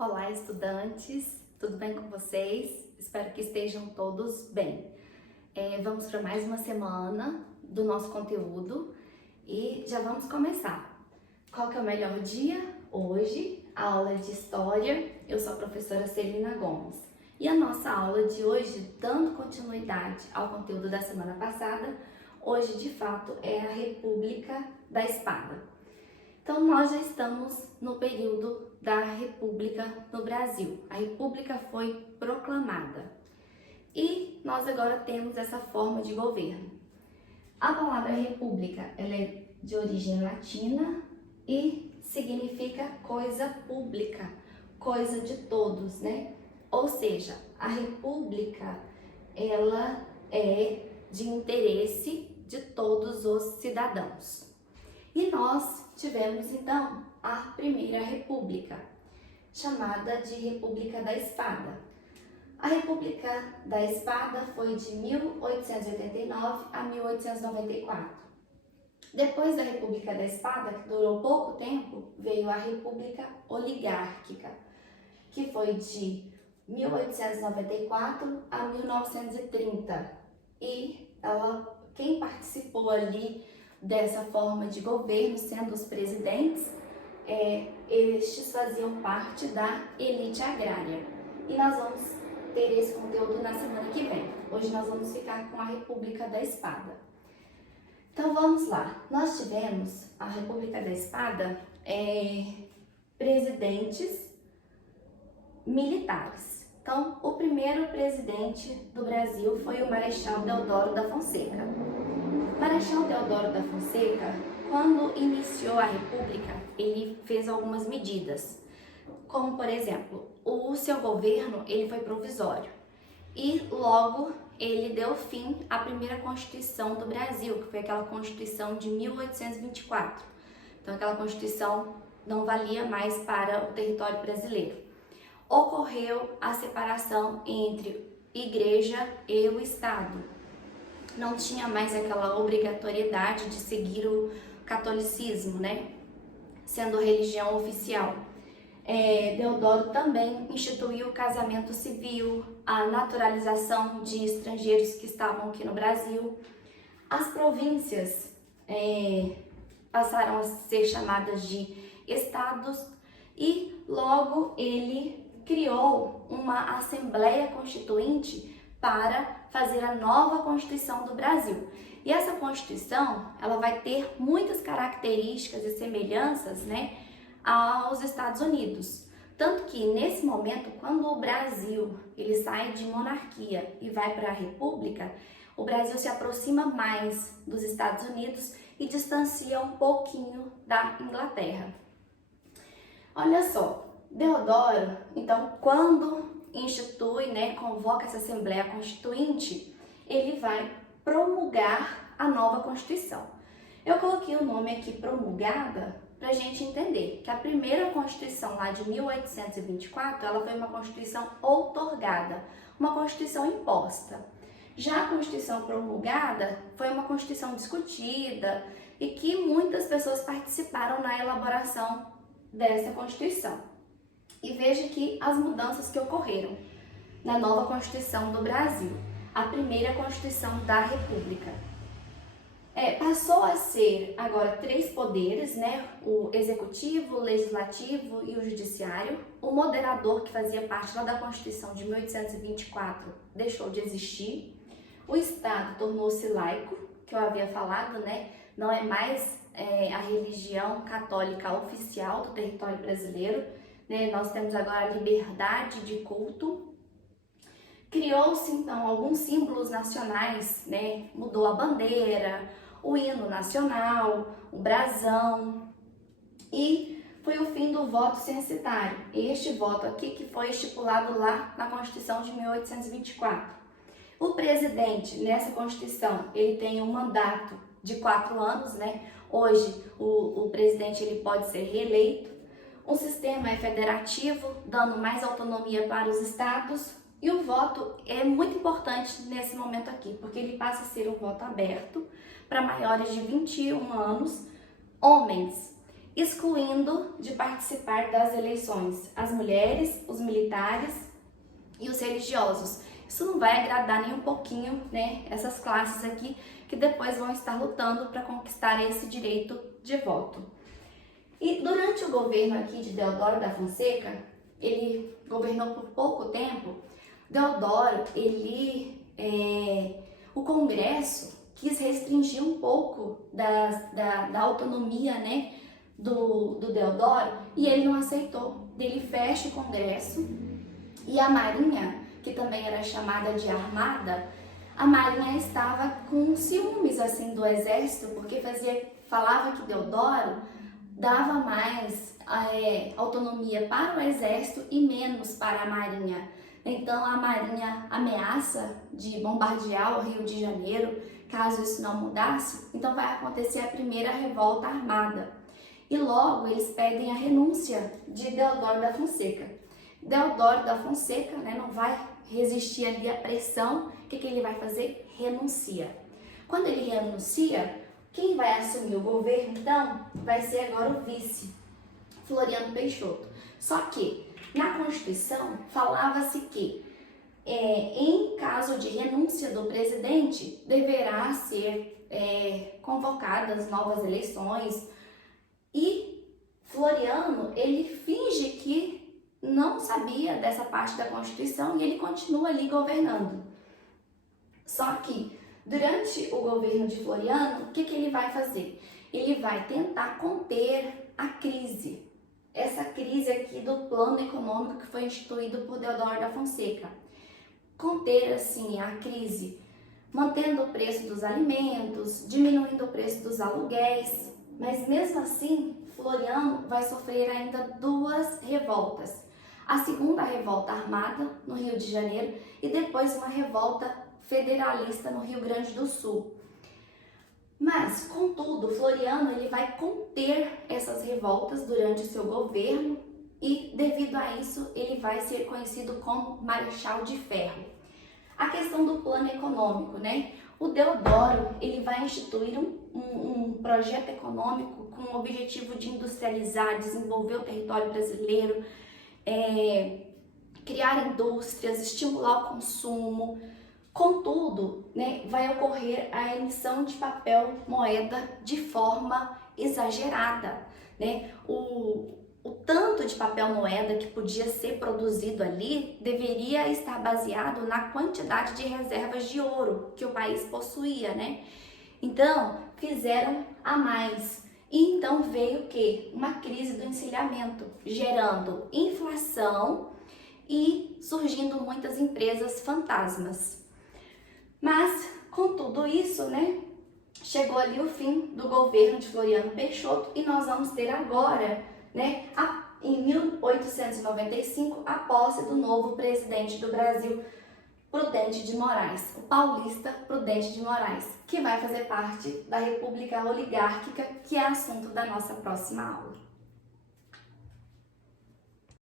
Olá, estudantes! Tudo bem com vocês? Espero que estejam todos bem. Vamos para mais uma semana do nosso conteúdo e já vamos começar. Qual que é o melhor dia? Hoje, a aula de História. Eu sou a professora Celina Gomes. E a nossa aula de hoje, dando continuidade ao conteúdo da semana passada, hoje, de fato, é a República da Espada. Então, nós já estamos no período da República no Brasil. A República foi proclamada e nós agora temos essa forma de governo. A palavra República, ela é de origem latina e significa coisa pública, coisa de todos, né? Ou seja, a República, ela é de interesse de todos os cidadãos. E nós tivemos então a Primeira República, chamada de República da Espada. A República da Espada foi de 1889 a 1894. Depois da República da Espada, que durou pouco tempo, veio a República Oligárquica, que foi de 1894 a 1930. E quem participou ali dessa forma de governo, sendo os presidentes, estes faziam parte da elite agrária. E nós vamos ter esse conteúdo na semana que vem. Hoje nós vamos ficar com a República da Espada. Então vamos lá. Nós tivemos a República da Espada, presidentes militares. Então, o primeiro presidente do Brasil foi o Marechal Deodoro da Fonseca. Marechal Deodoro da Fonseca, quando iniciou a República, ele fez algumas medidas, como, por exemplo, o seu governo ele foi provisório e logo ele deu fim à primeira Constituição do Brasil, que foi aquela Constituição de 1824. Então, aquela Constituição não valia mais para o território brasileiro. Ocorreu a separação entre igreja e o Estado. Não tinha mais aquela obrigatoriedade de seguir o catolicismo, né? Sendo religião oficial. Deodoro também instituiu o casamento civil, a naturalização de estrangeiros que estavam aqui no Brasil. As províncias passaram a ser chamadas de estados e logo ele criou uma Assembleia Constituinte para fazer a nova Constituição do Brasil. E essa Constituição, ela vai ter muitas características e semelhanças, né, aos Estados Unidos. Tanto que, nesse momento, quando o Brasil ele sai de monarquia e vai para a República, o Brasil se aproxima mais dos Estados Unidos e distancia um pouquinho da Inglaterra. Olha só, Deodoro, então, quando institui, né, convoca essa Assembleia Constituinte, ele vai promulgar a nova Constituição. Eu coloquei o nome aqui promulgada para a gente entender que a primeira Constituição lá de 1824, ela foi uma Constituição outorgada, uma Constituição imposta. Já a Constituição promulgada foi uma Constituição discutida e que muitas pessoas participaram na elaboração dessa Constituição. E veja que as mudanças que ocorreram na nova Constituição do Brasil, a primeira Constituição da República. Passou a ser agora 3 poderes, né? O Executivo, o Legislativo e o Judiciário. O moderador, que fazia parte lá da Constituição de 1824, deixou de existir. O Estado tornou-se laico, que eu havia falado, né? Não é mais a religião católica oficial do território brasileiro. Nós temos agora a liberdade de culto. Criou-se, então, alguns símbolos nacionais, né? Mudou a bandeira, o hino nacional, o brasão. E foi o fim do voto censitário. Este voto aqui que foi estipulado lá na Constituição de 1824. O presidente, nessa Constituição, ele tem um mandato de 4 anos, né? Hoje, o presidente ele pode ser reeleito. O sistema é federativo, dando mais autonomia para os estados, e o voto é muito importante nesse momento aqui, porque ele passa a ser um voto aberto para maiores de 21 anos, homens. excluindo de participar das eleições as mulheres, os militares e os religiosos. Isso não vai agradar nem um pouquinho, né, essas classes aqui que depois vão estar lutando para conquistar esse direito de voto. E durante o governo aqui de Deodoro da Fonseca, ele governou por pouco tempo. Deodoro, o Congresso quis restringir um pouco da autonomia, né, do Deodoro, e ele não aceitou. Ele fecha o Congresso e a Marinha, que também era chamada de Armada, a Marinha estava com ciúmes assim do Exército, porque falava que Deodoro dava mais autonomia para o Exército e menos para a Marinha. Então a Marinha ameaça de bombardear o Rio de Janeiro, caso isso não mudasse. Então vai acontecer a primeira revolta armada. E logo eles pedem a renúncia de Deodoro da Fonseca. Deodoro da Fonseca, né, não vai resistir ali à pressão. O que ele vai fazer? Renuncia. Quando ele renuncia, quem vai assumir o governo, então, vai ser agora o vice, Floriano Peixoto. Só que, na Constituição, falava-se que, em caso de renúncia do presidente, deverá ser convocadas novas eleições. E Floriano, ele finge que não sabia dessa parte da Constituição e ele continua ali governando. Só que, durante o governo de Floriano, o que ele vai fazer? Ele vai tentar conter a crise. Essa crise aqui do plano econômico que foi instituído por Deodoro da Fonseca. Conter, assim, a crise, mantendo o preço dos alimentos, diminuindo o preço dos aluguéis. Mas mesmo assim, Floriano vai sofrer ainda duas revoltas. A segunda revolta armada no Rio de Janeiro e depois uma revolta federalista no Rio Grande do Sul. Mas, contudo, Floriano ele vai conter essas revoltas durante o seu governo e, devido a isso, ele vai ser conhecido como Marechal de Ferro. A questão do plano econômico, né? O Deodoro ele vai instituir um projeto econômico com o objetivo de industrializar, desenvolver o território brasileiro, criar indústrias, estimular o consumo. Contudo, né, vai ocorrer a emissão de papel moeda de forma exagerada, né? O tanto de papel moeda que podia ser produzido ali deveria estar baseado na quantidade de reservas de ouro que o país possuía, né? Então, fizeram a mais. E então veio o quê? Uma crise do encilhamento, gerando inflação e surgindo muitas empresas fantasmas. Mas, com tudo isso, né, chegou ali o fim do governo de Floriano Peixoto e nós vamos ter agora, né, em 1895, a posse do novo presidente do Brasil, Prudente de Moraes, o paulista Prudente de Moraes, que vai fazer parte da República Oligárquica, que é assunto da nossa próxima aula.